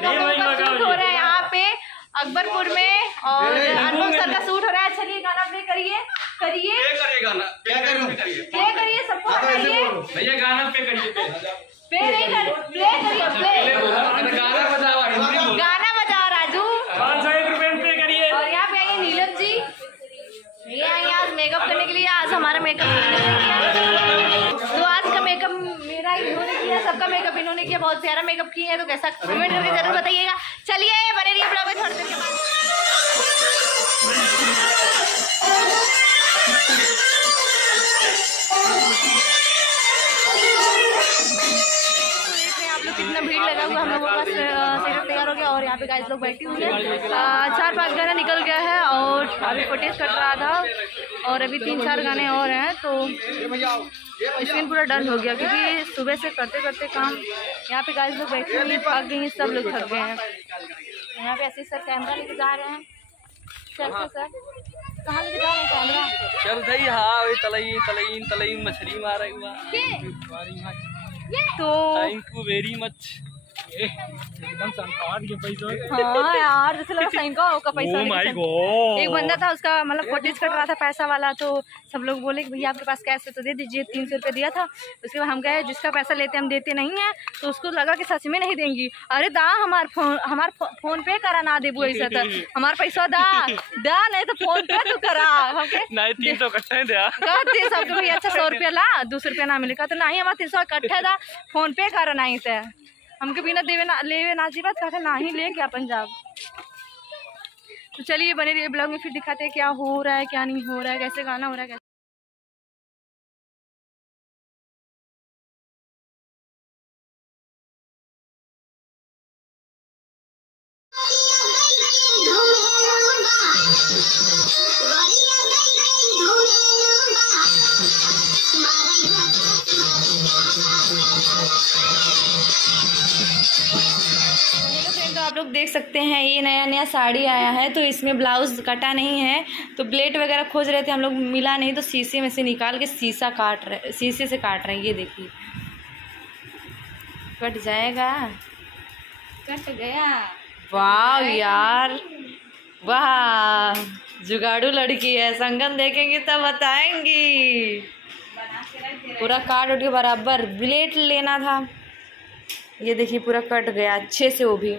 देखो हम लोगों का शूट हो रहा है यहाँ पे अकबरपुर में और अनुभव सर का शूट हो रहा है। चलिए गाना प्ले करिए करिए सबको बताइए भैया गाना पे करिए प्ले नहीं कर प्ले करिए गाना बजाओ राजू 501 रुपए पे करिए। और यहाँ पे आइए नीलम जी, ये आई आज मेकअप करने के लिए। आज हमारा मेकअप तो आज का मेकअप मेरा इन्होंने किया, सबका मेकअप इन्होंने किया। बहुत प्यारा मेकअप किया है, तो कैसा कमेंट करके जरूर बताइएगा। चलिए बने रहिए ब्लॉग में थोड़ी देर के बाद। कितना भीड़ लगा हुआ, हम लोगों का सेटअप तैयार हो गया और यहाँ पे गाइस लोग बैठी हुई है। 4-5 गाना निकल गया है और अभी फुटेज कट रहा था और अभी 3-4 गाने और हैं। तो स्क्रीन पूरा डल हो गया क्योंकि सुबह से करते करते काम। यहाँ पे गाइस लोग बैठे हुए थक गए हैं, सब लोग थक गए हैं। यहाँ पे ऐसे सर कैमरा लेके जा रहे हैं। सर कहाँ लेके जा रहे हैं कैमरा? चल भाई हाँ वही तलईन मछली मारा हुआ। तो थैंक यू वेरी मच। एकदम संपाद के पैसा। हाँ यार जैसे लगा सैनका का पैसा। एक बंदा था उसका मतलब फुटेज कट रहा था पैसा वाला, तो सब लोग बोले कि भैया आपके पास कैश है तो दे दीजिए। 300 रुपये दिया था। उसके बाद हम गए, जिसका पैसा लेते हम देते नहीं है, तो उसको लगा कि सच में नहीं देंगी। अरे दा हमार फोन पे करा ना देबू ऐसा था, हमार पैसा दा नहीं तो फोन पे तो करा। नहीं 300 इकट्ठा दिया सबके भैया अच्छा 100 रुपया ला, 200 रुपया ना मिलेगा तो नहीं हमारा 300 इकट्ठा था, फोन पे करा नहीं थे हमके बिना देवे ना लेवे नाजी बात कहते ना ही ले क्या पंजाब। तो चलिए बने रहिए ब्लॉग में, फिर दिखाते हैं क्या हो रहा है क्या नहीं हो रहा है, कैसे गाना हो रहा है। तो आप लोग देख सकते हैं ये नया साड़ी आया है, तो इसमें ब्लाउज कटा नहीं है, तो ब्लेड वगैरह खोज रहे थे हम लोग, मिला नहीं, तो शीशे में से निकाल के शीशे से काट रहे हैं। ये देखिए कट जाएगा, कट गया। वाह यार वाह, जुगाड़ू लड़की है। संगम देखेंगे तब बताएंगी। पूरा काट उठ के बराबर ब्लेड लेना था। ये देखिए पूरा कट गया अच्छे से, वो भी